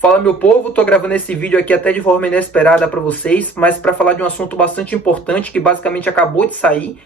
Fala, meu povo, tô gravando esse vídeo aqui até de forma inesperada para vocês, mas para falar de um assunto bastante importante que basicamente acabou de sair,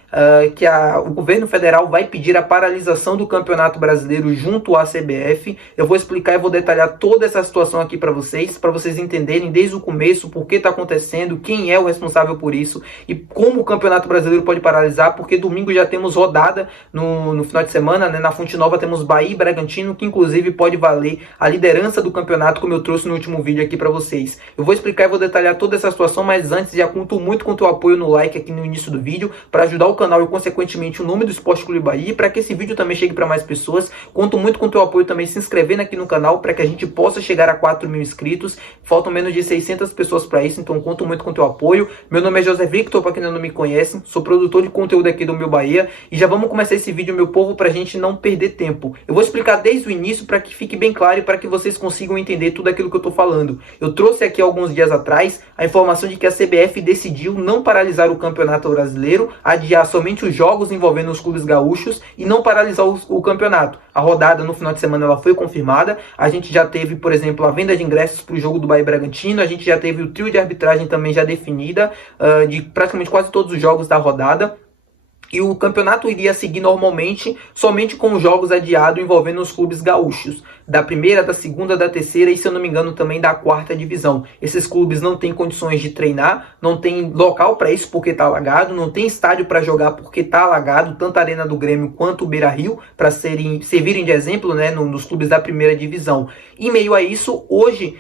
que o governo federal vai pedir a paralisação do Campeonato Brasileiro junto à CBF. Eu vou explicar e vou detalhar toda essa situação aqui para vocês entenderem desde o começo por que está acontecendo, quem é o responsável por isso e como o Campeonato Brasileiro pode paralisar, porque domingo já temos rodada no final de semana, né? Na Fonte Nova temos Bahia e Bragantino, que inclusive pode valer a liderança do campeonato, como eu trouxe no último vídeo aqui para vocês. Eu vou explicar e vou detalhar toda essa situação, mas antes já conto muito com o teu apoio no like aqui no início do vídeo, para ajudar o canal e consequentemente o nome do Esporte Clube Bahia, para que esse vídeo também chegue para mais pessoas. Conto muito com o teu apoio também se inscrevendo aqui no canal, para que a gente possa chegar a 4.000 inscritos. Faltam menos de 600 pessoas para isso, então conto muito com o teu apoio. Meu nome é José Victor, para quem ainda não me conhece, sou produtor de conteúdo aqui do Meu Bahia, e já vamos começar esse vídeo, meu povo, para a gente não perder tempo. Eu vou explicar desde o início para que fique bem claro e para que vocês consigam entender tudo aquilo que eu estou falando. Eu trouxe aqui alguns dias atrás a informação de que a CBF decidiu não paralisar o Campeonato Brasileiro, adiar somente os jogos envolvendo os clubes gaúchos e não paralisar o campeonato. A rodada no final de semana ela foi confirmada. A gente já teve, por exemplo, a venda de ingressos para o jogo do Bahia e Bragantino. A gente já teve o trio de arbitragem também já definida, de praticamente quase todos os jogos da rodada. E o campeonato iria seguir normalmente, somente com os jogos adiados envolvendo os clubes gaúchos, da primeira, da segunda, da terceira e, se eu não me engano, também da quarta divisão. Esses clubes não têm condições de treinar, não tem local para isso porque está alagado, não tem estádio para jogar porque está alagado, tanto a Arena do Grêmio quanto o Beira-Rio, para servirem de exemplo, né, nos clubes da primeira divisão. Em meio a isso, hoje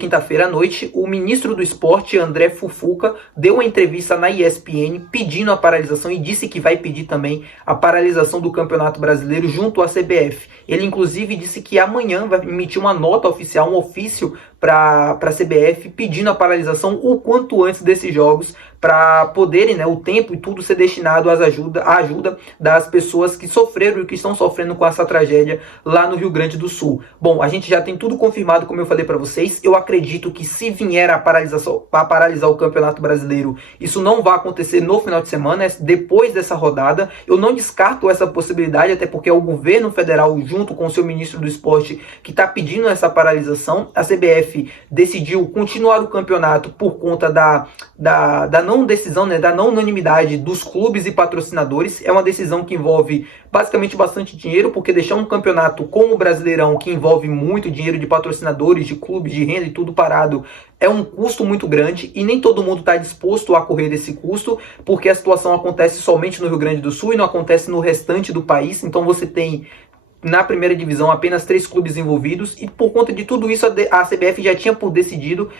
quinta-feira à noite, o ministro do Esporte, André Fufuca, deu uma entrevista na ESPN pedindo a paralisação e disse que vai pedir também a paralisação do Campeonato Brasileiro junto à CBF. Ele inclusive disse que amanhã vai emitir uma nota oficial, um ofício para a CBF pedindo a paralisação o quanto antes desses jogos, para poderem, né, o tempo e tudo ser destinado à ajuda das pessoas que sofreram e que estão sofrendo com essa tragédia lá no Rio Grande do Sul. Bom, a gente já tem tudo confirmado, como eu falei para vocês. Eu acredito que se vier a paralisar o Campeonato Brasileiro, isso não vai acontecer no final de semana, depois dessa rodada. Eu não descarto essa possibilidade, até porque é o governo federal, junto com o seu ministro do Esporte, que está pedindo essa paralisação. A CBF decidiu continuar o campeonato por conta da não decisão, né, da não unanimidade dos clubes e patrocinadores. É uma decisão que envolve basicamente bastante dinheiro, porque deixar um campeonato como o Brasileirão, que envolve muito dinheiro de patrocinadores, de clubes, de renda e tudo parado, é um custo muito grande e nem todo mundo está disposto a correr desse custo, porque a situação acontece somente no Rio Grande do Sul e não acontece no restante do país. Então você tem na primeira divisão apenas 3 clubes envolvidos, e por conta de tudo isso a CBF já tinha decidido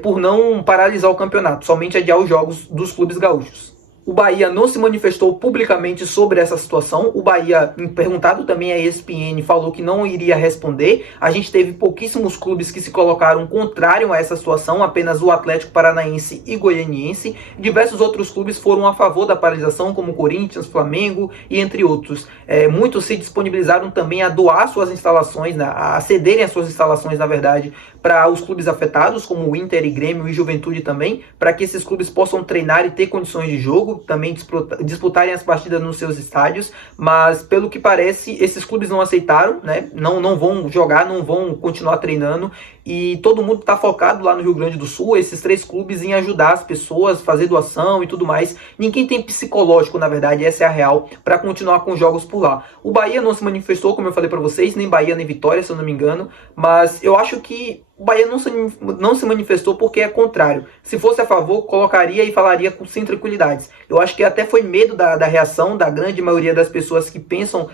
por não paralisar o campeonato, somente adiar os jogos dos clubes gaúchos. O Bahia não se manifestou publicamente sobre essa situação. O Bahia, perguntado também à ESPN, falou que não iria responder. A gente teve pouquíssimos clubes que se colocaram contrário a essa situação, apenas o Atlético Paranaense e Goianiense. Diversos outros clubes foram a favor da paralisação, como Corinthians, Flamengo e entre outros. Muitos se disponibilizaram também a doar suas instalações, a cederem as suas instalações, na verdade, para os clubes afetados, como o Inter e Grêmio e Juventude também, para que esses clubes possam treinar e ter condições de jogo, também disputarem as partidas nos seus estádios. Mas pelo que parece, esses clubes não aceitaram, né? Não vão jogar, não vão continuar treinando, e todo mundo está focado lá no Rio Grande do Sul, esses 3 clubes, em ajudar as pessoas, fazer doação e tudo mais. Ninguém tem psicológico, na verdade, essa é a real, para continuar com os jogos por lá. O Bahia não se manifestou, como eu falei para vocês, nem Bahia nem Vitória, se eu não me engano, mas eu acho que o Bahia não se manifestou porque é contrário. Se fosse a favor, colocaria e falaria sem tranquilidades. Eu acho que até foi medo da reação da grande maioria das pessoas que pensam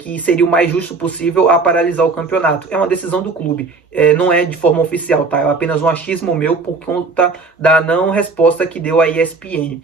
que seria o mais justo possível a paralisar o campeonato. É uma decisão do clube, não é de forma oficial, tá? É apenas um achismo meu por conta da não resposta que deu a ESPN.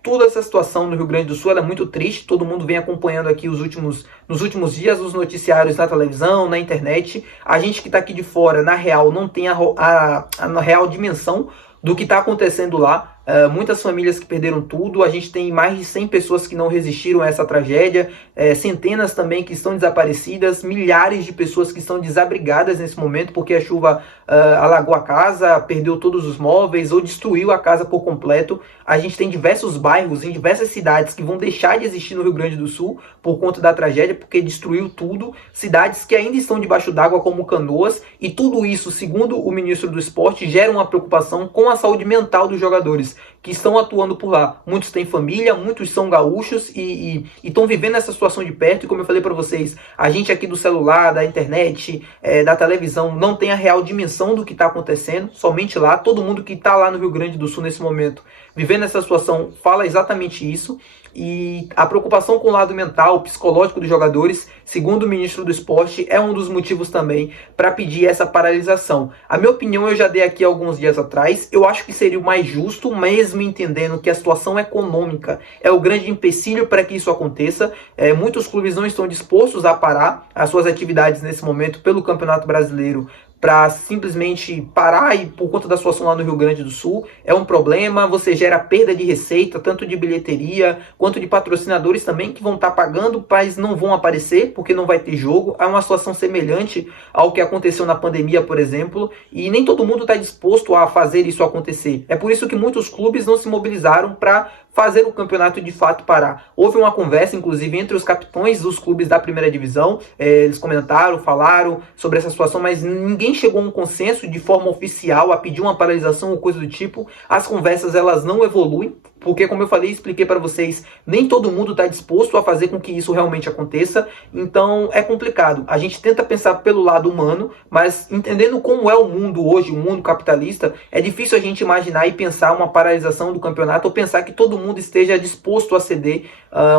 Toda essa situação no Rio Grande do Sul é muito triste, todo mundo vem acompanhando aqui nos últimos dias os noticiários na televisão, na internet. A gente que está aqui de fora, na real, não tem a real dimensão do que está acontecendo lá. muitas famílias que perderam tudo, a gente tem mais de 100 pessoas que não resistiram a essa tragédia, centenas também que estão desaparecidas, milhares de pessoas que estão desabrigadas nesse momento porque a chuva alagou a casa, perdeu todos os móveis ou destruiu a casa por completo. A gente tem diversos bairros em diversas cidades que vão deixar de existir no Rio Grande do Sul por conta da tragédia, porque destruiu tudo, cidades que ainda estão debaixo d'água como Canoas, e tudo isso, segundo o ministro do Esporte, gera uma preocupação com a saúde mental dos jogadores que estão atuando por lá. Muitos têm família, muitos são gaúchos e estão vivendo essa situação de perto, e como eu falei para vocês, a gente aqui do celular, da internet, da televisão, não tem a real dimensão do que está acontecendo, somente lá. Todo mundo que está lá no Rio Grande do Sul nesse momento, vivendo essa situação, fala exatamente isso. E a preocupação com o lado mental, psicológico dos jogadores, segundo o ministro do Esporte, é um dos motivos também para pedir essa paralisação. A minha opinião eu já dei aqui alguns dias atrás. Eu acho que seria o mais justo, mesmo entendendo que a situação econômica é o grande empecilho para que isso aconteça. Muitos clubes não estão dispostos a parar as suas atividades nesse momento pelo Campeonato Brasileiro, para simplesmente parar, e por conta da situação lá no Rio Grande do Sul, é um problema. Você gera perda de receita, tanto de bilheteria, quanto de patrocinadores também, que vão estar pagando, mas não vão aparecer, porque não vai ter jogo. É uma situação semelhante ao que aconteceu na pandemia, por exemplo, e nem todo mundo está disposto a fazer isso acontecer. É por isso que muitos clubes não se mobilizaram para fazer o campeonato de fato parar. Houve uma conversa, inclusive, entre os capitães dos clubes da primeira divisão. Eles comentaram, falaram sobre essa situação, mas ninguém chegou a um consenso de forma oficial a pedir uma paralisação ou coisa do tipo. As conversas, elas não evoluem, porque, como eu falei, expliquei para vocês, nem todo mundo está disposto a fazer com que isso realmente aconteça. Então é complicado. A gente tenta pensar pelo lado humano, mas entendendo como é o mundo hoje, o mundo capitalista, é difícil a gente imaginar e pensar uma paralisação do campeonato, ou pensar que todo mundo esteja disposto a ceder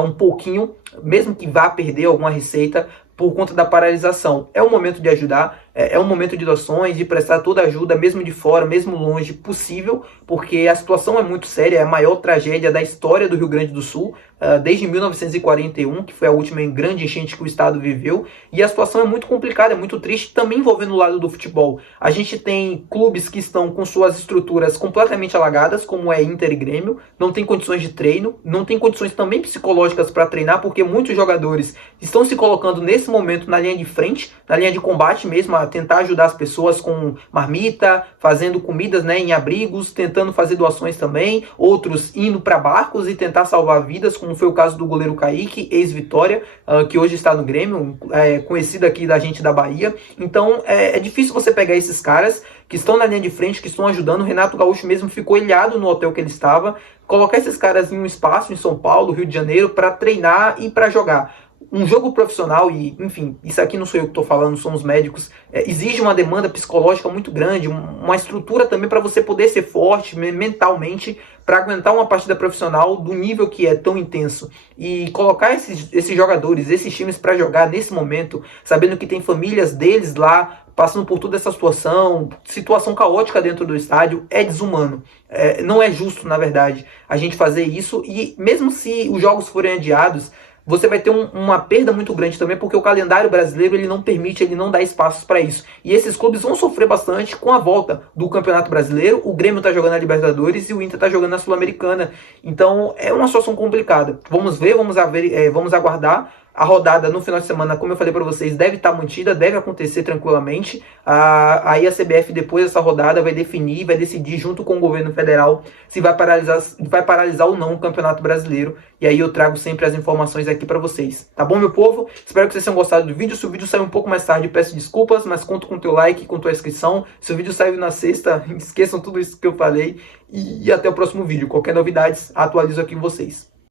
um pouquinho, mesmo que vá perder alguma receita por conta da paralisação. É um momento de ajudar, é um momento de doações, de prestar toda a ajuda, mesmo de fora, mesmo longe, possível, porque a situação é muito séria, é a maior tragédia da história do Rio Grande do Sul, desde 1941, que foi a última grande enchente que o estado viveu, e a situação é muito complicada, é muito triste, também envolvendo o lado do futebol. A gente tem clubes que estão com suas estruturas completamente alagadas, como é Inter e Grêmio, não tem condições de treino, não tem condições também psicológicas para treinar, porque muitos jogadores estão se colocando nesse momento na linha de frente, na linha de combate mesmo, a tentar ajudar as pessoas com marmita, fazendo comidas, em abrigos, tentando fazer doações também, outros indo para barcos e tentar salvar vidas, como foi o caso do goleiro Kaique, ex-Vitória, que hoje está no Grêmio, conhecido aqui da gente da Bahia. Então é difícil você pegar esses caras que estão na linha de frente, que estão ajudando. O Renato Gaúcho mesmo ficou ilhado no hotel que ele estava, colocar esses caras em um espaço em São Paulo, Rio de Janeiro, para treinar e para jogar. Um jogo profissional, e enfim, isso aqui não sou eu que estou falando, são os médicos, exige uma demanda psicológica muito grande, uma estrutura também para você poder ser forte mentalmente, para aguentar uma partida profissional do nível que é tão intenso. E colocar esses jogadores, esses times para jogar nesse momento, sabendo que tem famílias deles lá, passando por toda essa situação caótica dentro do estádio, é desumano. Não é justo, na verdade, a gente fazer isso, e mesmo se os jogos forem adiados, você vai ter uma perda muito grande também, porque o calendário brasileiro ele não permite, ele não dá espaços para isso. E esses clubes vão sofrer bastante com a volta do Campeonato Brasileiro. O Grêmio está jogando a Libertadores e o Inter está jogando a Sul-Americana. Então é uma situação complicada. Vamos ver, vamos aguardar. A rodada no final de semana, como eu falei para vocês, deve estar mantida, deve acontecer tranquilamente. Aí a CBF, depois dessa rodada, vai definir, vai decidir junto com o governo federal se vai paralisar ou não o Campeonato Brasileiro. E aí eu trago sempre as informações aqui para vocês. Tá bom, meu povo? Espero que vocês tenham gostado do vídeo. Se o vídeo saiu um pouco mais tarde, peço desculpas, mas conto com o teu like, com tua inscrição. Se o vídeo saiu na sexta, esqueçam tudo isso que eu falei. E até o próximo vídeo. Qualquer novidades, atualizo aqui com vocês.